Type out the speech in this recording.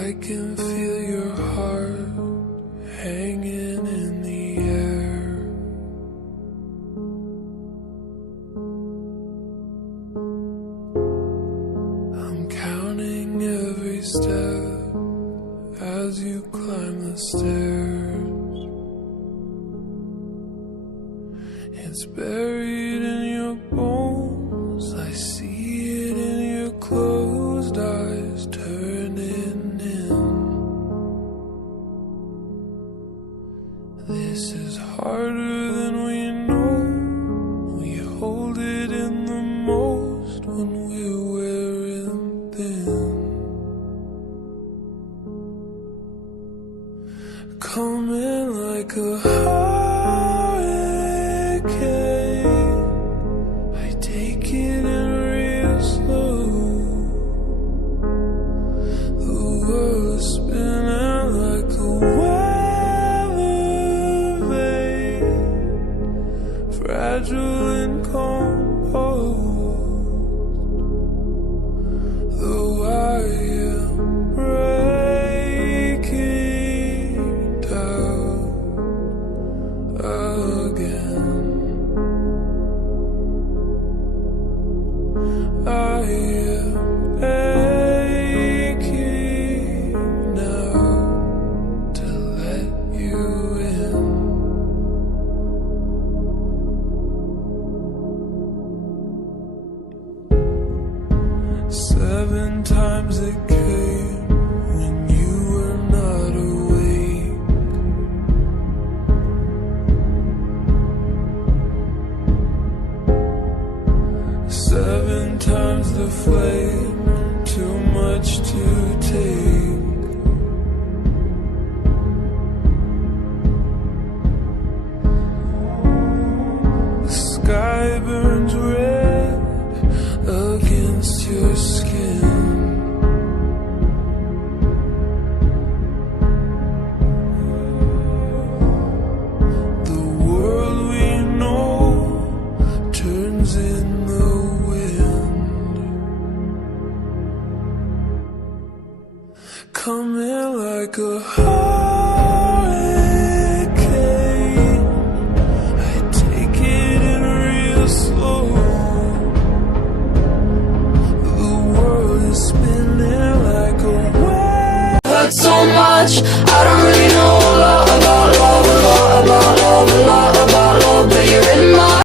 I can feel your heart hanging in the air. I'm counting every step as you climb the stairs. It's buried in your bones, I see it in your closed eyes turning in. This is harder than we know, we hold it in the most when we're wearing thin. Coming like a hurricane, I take it in real slow. The world is spinning like a weather vane, fragile and composed. Though I am breaking down again, I am aching now to let you in. 7 times it came when you were not awake. 7 times the flame, too much to take. The sky burns red against your skin. The world we know turns in the wind. Coming like a hurricane, I take it in real slow. The world is spinning like a wave. Hurt so much, I don't really know